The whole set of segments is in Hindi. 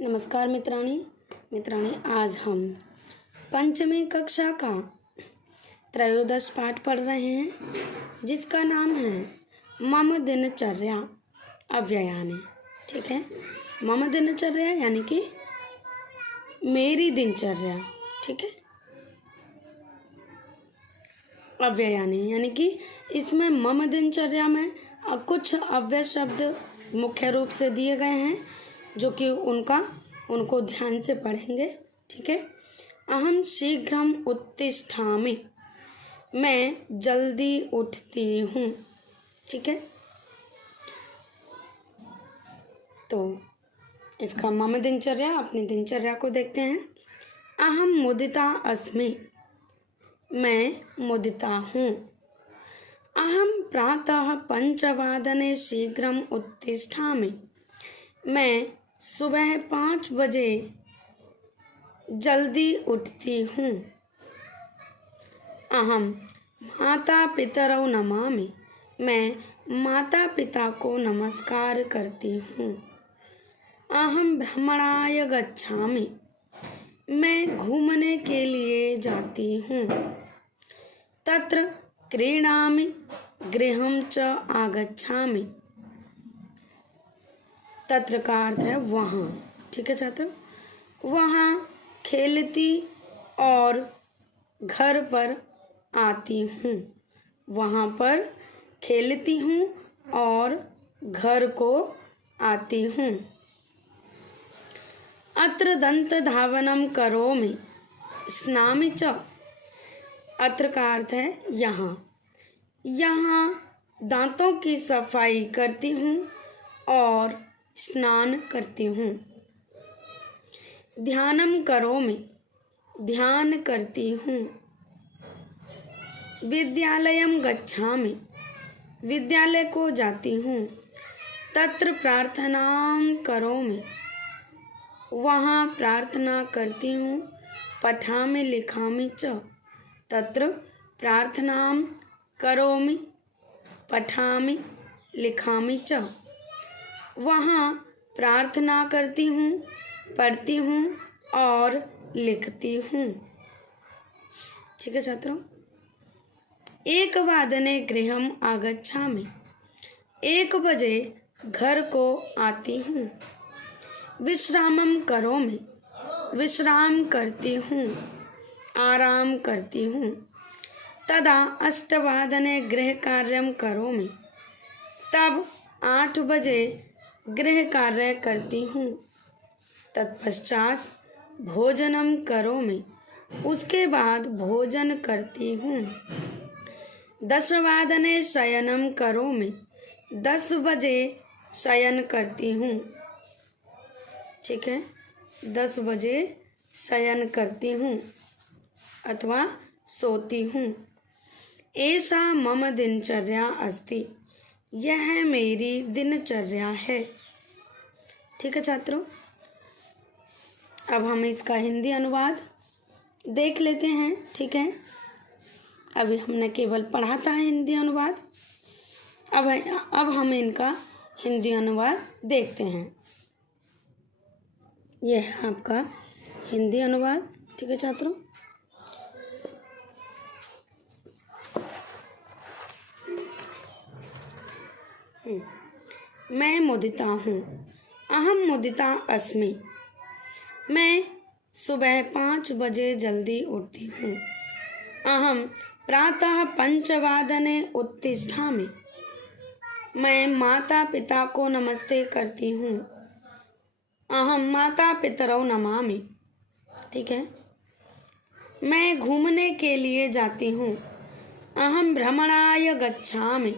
नमस्कार मित्राणी, आज हम पंचमी कक्षा का त्रयोदश पाठ पढ़ रहे हैं जिसका नाम है मम दिनचर्या अव्ययानि। ठीक है, मम दिनचर्या यानी कि मेरी दिनचर्या। ठीक है, अव्ययानि यानी कि इसमें मम दिनचर्या में कुछ अव्यय शब्द मुख्य रूप से दिए गए हैं जो कि उनको ध्यान से पढ़ेंगे। ठीक है, अहम शीघ्रम उत्तिष्ठामि, मैं जल्दी उठती हूँ। ठीक है, तो इसका मम दिनचर्या, अपनी दिनचर्या को देखते हैं। अहम मुदिता अस्मि, मैं मुदिता हूँ। अहम प्रातः 5 वादने शीघ्रम उत्तिष्ठामि, मैं सुबह 5 बजे जल्दी उठती हूँ। अहम माता पितरौ नमामि, मैं माता पिता को नमस्कार करती हूँ। अहम भ्रमणाय गच्छामि, मैं घूमने के लिए जाती हूँ। तत्र क्रीडामि गृहं च आगच्छामि, तत्र का अर्थ है वहाँ। ठीक है छात्र, वहाँ खेलती और घर पर आती हूँ। वहाँ पर खेलती हूँ और घर को आती हूँ। अत्र दंत धावनम करोमि स्नामि च, अत्र का अर्थ है यहाँ। यहाँ दांतों की सफाई करती हूँ और स्नान करती हूँ। ध्यानम करोमि, ध्यान करती हूँ। विद्यालयम गच्छामि, विद्यालय को जाती हूँ। तत्र प्रार्थनाम करोमि, वहाँ प्रार्थना करती हूँ। पठामि लिखामि च, तत्र प्रार्थनाम करोमि पठामि लिखामि च, वहाँ प्रार्थना करती हूँ, पढ़ती हूँ और लिखती हूँ। ठीक है छात्रों, 1 वादने गृहम आगच्छामि, 1 बजे घर को आती हूँ। विश्रामम करोमि, विश्राम करती हूँ, आराम करती हूँ। तदा 8 वादने गृह कार्यम करोमि, तब 8 बजे गृह कार्य करती हूँ। तत्पश्चात भोजनम करोमि, उसके बाद भोजन करती हूँ। 10 वादने शयनम करोमि, 10 बजे शयन करती हूँ। ठीक है, 10 बजे शयन करती हूँ अथवा सोती हूँ। ऐसा मम दिनचर्या अस्ति, यह मेरी दिनचर्या है। ठीक है छात्रों, अब हम इसका हिंदी अनुवाद देख लेते हैं। ठीक है, अभी हमने केवल पढ़ा था हिंदी अनुवाद, अब हम इनका हिंदी अनुवाद देखते हैं। यह है आपका हिंदी अनुवाद। ठीक है छात्रों, मैं मुदिता हूँ। अहम मुदिता अस्मि, मैं सुबह 5 बजे जल्दी उठती हूँ। अहम प्रातः 5 वादने उत्तिष्ठामि, मैं माता पिता को नमस्ते करती हूँ। अहम माता पितरौ नमामि, ठीक है, मैं घूमने के लिए जाती हूँ। अहम भ्रमणाय गच्छामि,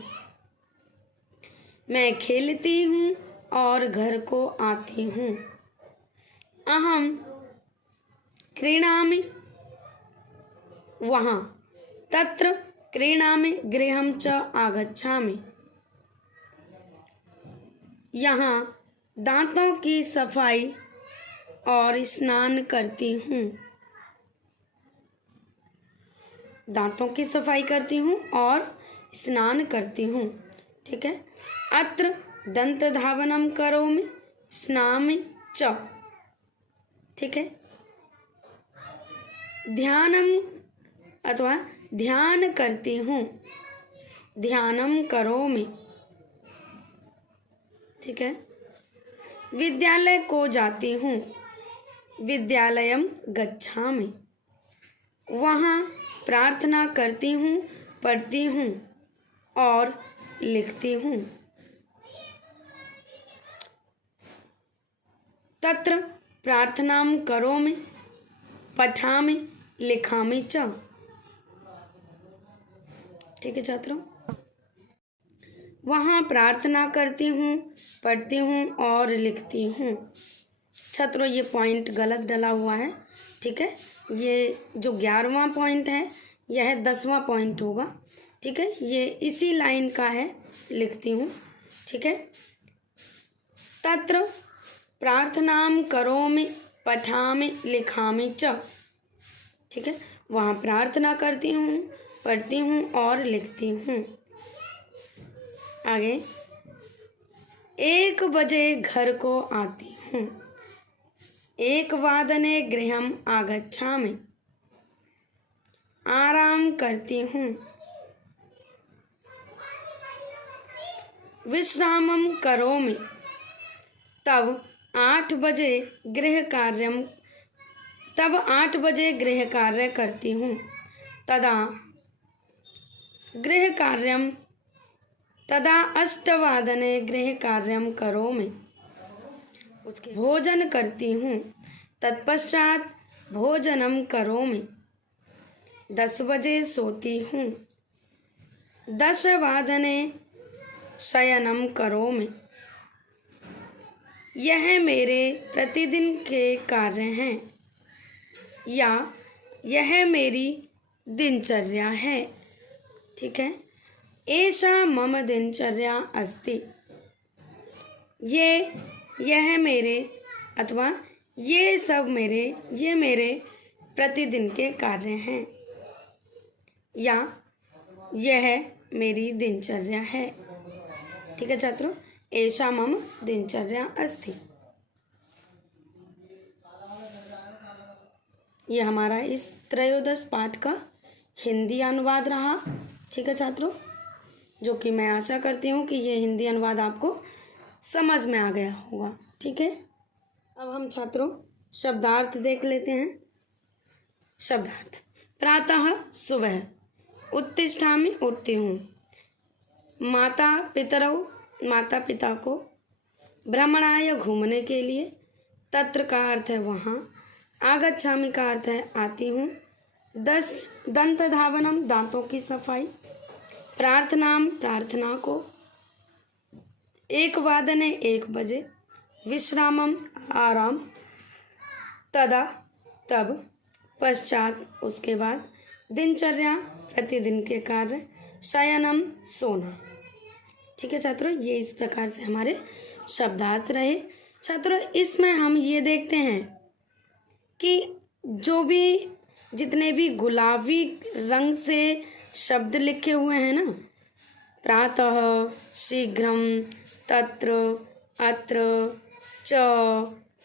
मैं खेलती हूँ और घर को आती हूँ। अहम क्रीणामि, वहाँ। तत्र क्रीणामि गृहं च आगच्छामि, यहाँ दांतों की सफाई और स्नान करती हूँ। दांतों की सफाई करती हूँ और स्नान करती हूँ। ठीक है, अत्र दंत धावनम करोमि स्नामि च, ठीक है। ध्यानम अथवा ध्यान करती हूँ, ध्यानम करोमि, ठीक है। विद्यालय को जाती हूँ, विद्यालयम गच्छामि। वहाँ प्रार्थना करती हूँ, पढ़ती हूँ और लिखती हूँ। तत्र प्रार्थनाम करोमि, पठामि, लिखामि च, ठीक है छात्रों। वहाँ प्रार्थना करती हूँ, पढ़ती हूँ और लिखती हूँ। छात्रों ये पॉइंट गलत डला हुआ है, ठीक है। ये जो 11वां पॉइंट है यह 10वां पॉइंट होगा, ठीक है। ये इसी लाइन का है, लिखती हूँ, ठीक है। तत्र प्रार्थनाम करोमि, पठामि, लिखामि च, ठीक है। वहाँ प्रार्थना करती हूँ, पढ़ती हूँ और लिखती हूँ। आगे 1 बजे घर को आती हूँ, 1 वादने गृहम आगच्छामि। आराम करती हूँ, विश्रामम करोमि। तब 8 बजे गृह कार्य करती हूँ। तदा 8 वादने गृह कार्यम करोमि। उसके भोजन करती हूँ, तत्पश्चात भोजनम करोमि। 10 बजे सोती हूँ, 10 वादने शयनम करोमि। यह मेरे प्रतिदिन के कार्य हैं या यह मेरी दिनचर्या है, ठीक है। एषा मम दिनचर्या अस्ति। यह मेरे अथवा ये मेरे प्रतिदिन के कार्य हैं या यह मेरी दिनचर्या है, ठीक है छात्रों। एषा मम दिनचर्या अस्ति। ये हमारा इस त्रयोदश पाठ का हिंदी अनुवाद रहा, ठीक है छात्रों, जो कि मैं आशा करती हूँ कि ये हिंदी अनुवाद आपको समझ में आ गया होगा, ठीक है। अब हम छात्रों शब्दार्थ देख लेते हैं। शब्दार्थ। प्रातः सुबह, उत्तिष्ठामि उठती हूँ, माता पिता को, भ्रमणाय घूमने के लिए, तत्र का अर्थ है वहाँ, आगच्छामि का अर्थ है आती हूँ, दंत धावनम दांतों की सफाई, प्रार्थना को, 1 वादने 1 बजे, विश्रामम आराम, तदा तब, पश्चात उसके बाद, दिनचर्या प्रतिदिन के कार्य, शयनम सोना, ठीक है छात्रों। ये इस प्रकार से हमारे शब्दार्थ रहे। छात्रों इसमें हम ये देखते हैं कि जितने भी गुलाबी रंग से शब्द लिखे हुए हैं ना, प्रातः, शीघ्रम, तत्र, अत्र, च,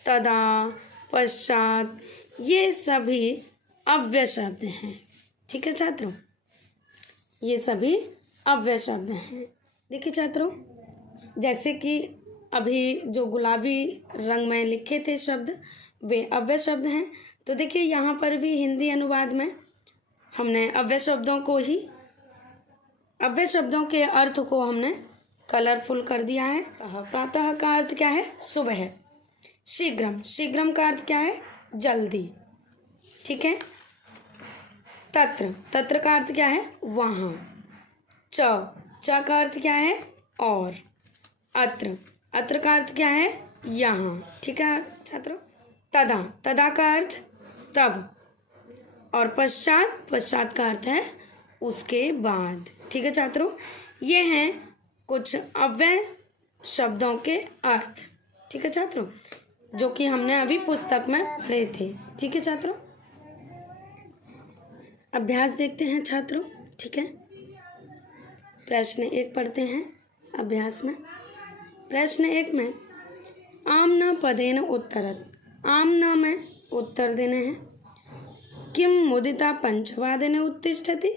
तदा, पश्चात, ये सभी अव्यय शब्द हैं, ठीक है छात्रों। ये सभी अव्यय शब्द हैं। देखिए छात्रों, जैसे कि अभी जो गुलाबी रंग में लिखे थे शब्द वे अव्यय शब्द हैं, तो देखिए यहाँ पर भी हिंदी अनुवाद में हमने अव्यय शब्दों के अर्थ को हमने कलरफुल कर दिया है। प्रातः का अर्थ क्या है? सुबह। शीघ्रम का अर्थ क्या है? जल्दी, ठीक है। तत्र का अर्थ क्या है? वहाँ। च का अर्थ क्या है? और। अत्र का अर्थ क्या है? यहाँ, ठीक है छात्रों। तदा का अर्थ तब, और पश्चात का अर्थ है उसके बाद, ठीक है छात्रों। ये हैं कुछ अव्यय शब्दों के अर्थ, ठीक है छात्रों, जो कि हमने अभी पुस्तक में पढ़े थे, ठीक है छात्रों। अभ्यास देखते हैं छात्रों, ठीक है। प्रश्न 1 पढ़ते हैं अभ्यास में। प्रश्न 1 में आम्न पदेन उत्तरत। आम्न में उत्तर देने हैं। किम मुदिता 5 उत्तिष्ठति,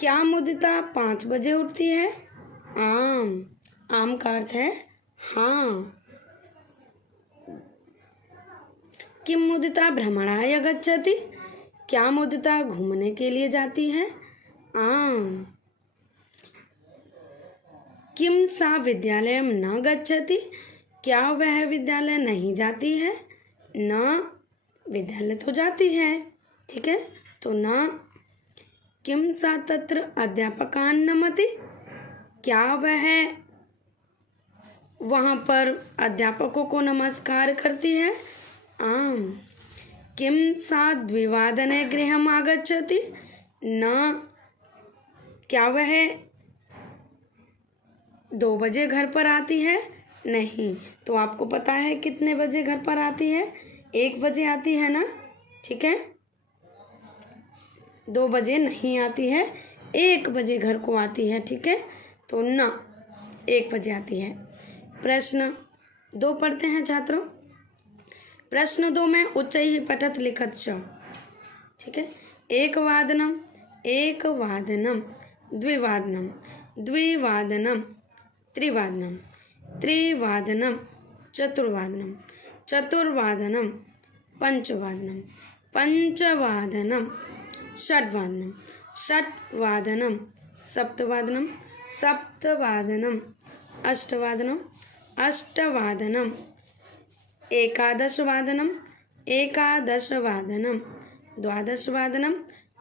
क्या मुदिता 5 बजे उठती है? आम, आम का अर्थ है हाँ। किम मुदिता भ्रमणाय गच्छति, क्या मुदिता घूमने के लिए जाती है? आम। किम सा विद्यालयम न गच्छति, क्या वह विद्यालय नहीं जाती है? न, विद्यालय तो जाती है, ठीक है, तो न। किम सा तत्र अध्यापकान् नमति, क्या वह वहाँ पर अध्यापकों को नमस्कार करती है? आम। किम सा 2 गृहम् आगच्छति, न, क्या वह 2 बजे घर पर आती है? नहीं, तो आपको पता है कितने बजे घर पर आती है? 1 बजे आती है ना, ठीक है, 2 बजे नहीं आती है, 1 बजे घर को आती है, ठीक है, तो न, 1 बजे आती है। प्रश्न 2 पढ़ते हैं छात्रों। प्रश्न 2 में उच्चैः पठत लिखत च, ठीक है। एकवादनम, एकवादनम, द्विवादनम, द्विवादनम, त्रिवादनम, त्रिवादनम, चतुर्वादनम, चतुर्वादनम, पंचवादनम, पंचवादनम, षड्वादनम, षड्वादनम, सप्तवादनम, सप्तवादनम, अष्टवादनम, अष्टवादनम, एकादशवादनम, एकादशवादनम, द्वादशवादनम,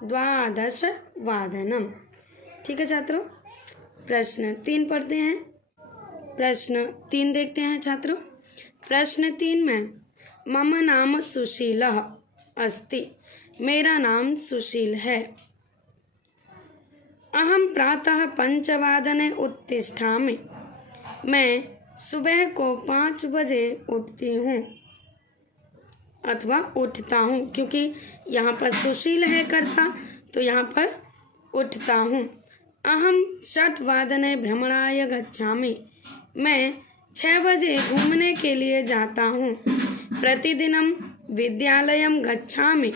द्वादशवादनम। ठीक है छात्रों। प्रश्न 3 पढ़ते हैं। प्रश्न 3 देखते हैं छात्रों। प्रश्न 3 में मम नाम सुशीलः अस्ति, मेरा नाम सुशील है। अहम प्रातः 5 उत्तिष्ठामि, मैं सुबह को 5 बजे उठती हूँ अथवा उठता हूँ, क्योंकि यहाँ पर सुशील है कर्ता, तो यहाँ पर उठता हूँ। अहम 6 भ्रमणाय गच्छामि, मैं 6 बजे घूमने के लिए जाता हूँ। प्रतिदिनम विद्यालयम गच्छामि,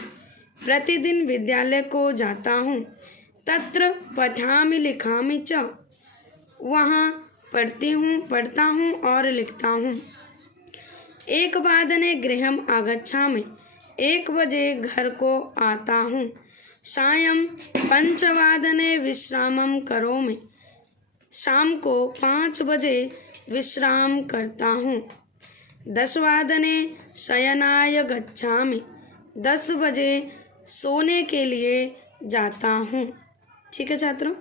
प्रतिदिन विद्यालय को जाता हूँ। तत्र पठामि लिखामि च, वहाँ पढ़ता हूँ और लिखता हूँ। 1 गृहम् आगच्छामि, 1 बजे घर को आता हूँ। सायं 5 विश्रामं करोमि, शाम को 5 बजे विश्राम करता हूँ। 10 शयनाय गच्छामि, 10 बजे सोने के लिए जाता हूँ। ठीक है छात्रों,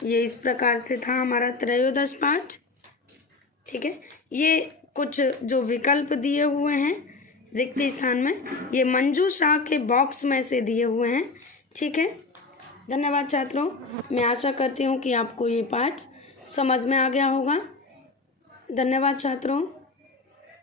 ये इस प्रकार से था हमारा त्रयोदश पाठ। ठीक है, ये कुछ जो विकल्प दिए हुए हैं रिक्त स्थान में, ये मंजू शाह के बॉक्स में से दिए हुए हैं। ठीक है, धन्यवाद छात्रों। मैं आशा करती हूँ कि आपको ये पाठ समझ में आ गया होगा। धन्यवाद छात्रों।